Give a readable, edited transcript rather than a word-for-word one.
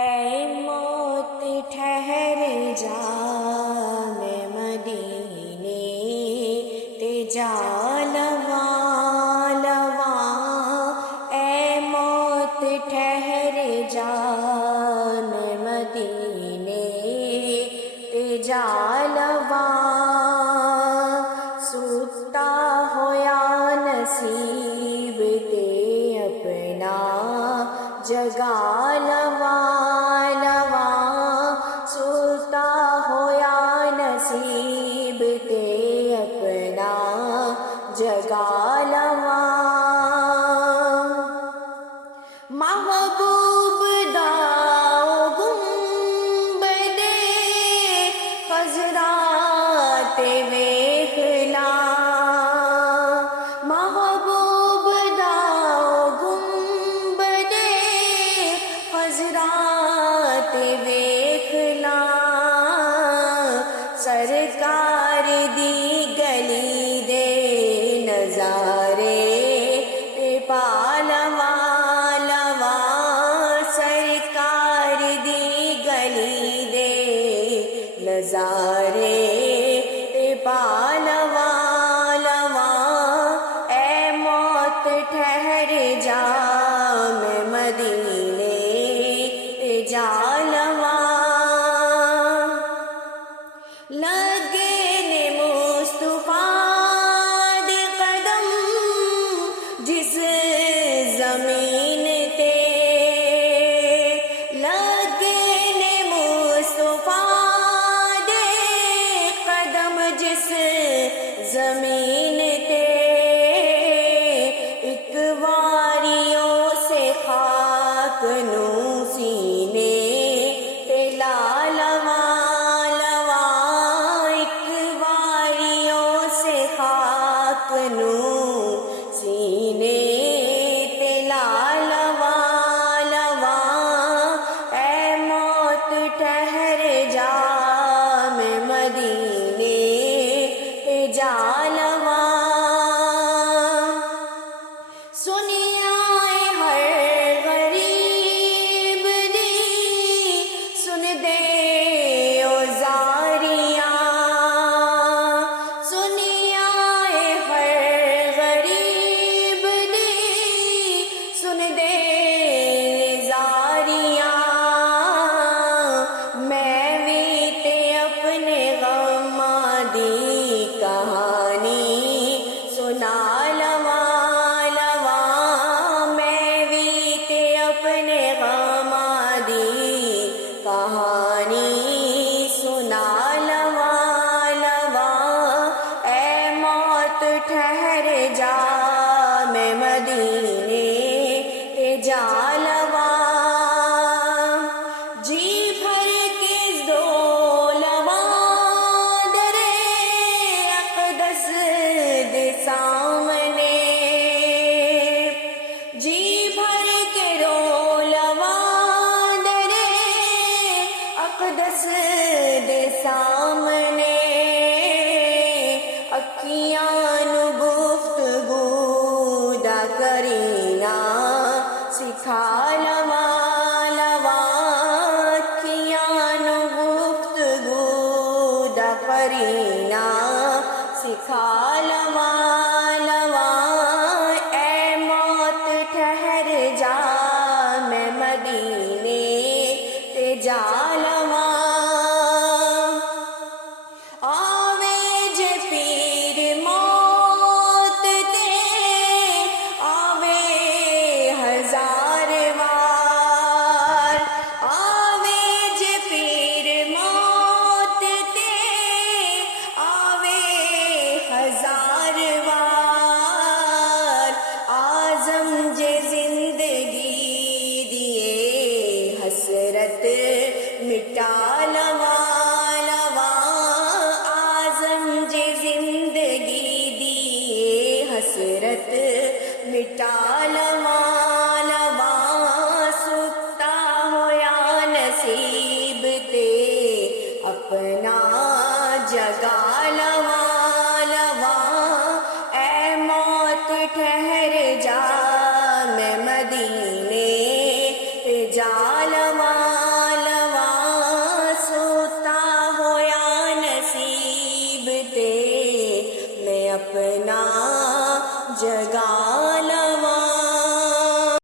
اے موت ٹھہر جا، میں مدینے تے جا لواں لواں۔ اے موت ٹھہر جا، میں مدینے تے جا لواں۔ ستا ہویا نصیب تے اپنا جگا لواں لواں۔ ستا ہویا نصیب تے اپنا جگا لواں۔ محبوب دا گنبدِ خضرا تے ویکھ لا، محبوب دا گنبدِ خضرا تے ویکھ لا۔ سرکار دی گلی دے نظارے تے پا لواں لواں۔ سرکار دی گلی دے نظارے تے پا لواں لواں۔ اے موت ٹھہر جا، میں مدینے تے جا لواں۔ لگے نے مصطفیٰ دے قدم جس زمین تے، لگے نے مصطفیٰ دے قدم جس زمین تے۔ ایک واریوں سے خاک نو سینے تے لا لواں لواں۔ ایک واریوں سے خاک نو سینے تے لا لواں لواں۔ اے موت ٹھہر جا، میں مدینے تے جا لواں۔ سنیا اے ہر غریب دی، سن دے او زاریاں۔ سنیا اے ہر غریب دی، سن دے زاریاں۔ میں بھی تے اپنے غماں دی کہانی سنا لواں لواں۔ میں بھی تے اپنے غماں دی کہانی سنا لواں لواں۔ اے موت ٹھہر جا، میں مدینے تے جا لواں۔ جی بھر کے دو لواں درے اقدس دے سامنے، جی بھر کے رو لواں درے اقدس دے سامنے۔ اکھیاں نو گفتگو دا کرینا سکھا لواں لواں۔ اکھیاں نو گفتگو دا کرینا سکھا لواں لواں۔ اے موت ٹھہر جا، میں مدینے تے جا لواں۔ آوے جے پیر موت تے، آوے ہزار وار۔ آوے جے پیر موت تے، آوے ہزار وار۔ اعظم جے زندگی دیے حسرت مٹا لواں لواں۔ اعظم جے زندگی دیے حسرت مٹا لواں لواں۔ ستا ہویا نصیب تے اپنا جگا لواں لواں۔ اے موت ٹھہر جا، میں مدینے جا لواں۔ اپنا جگا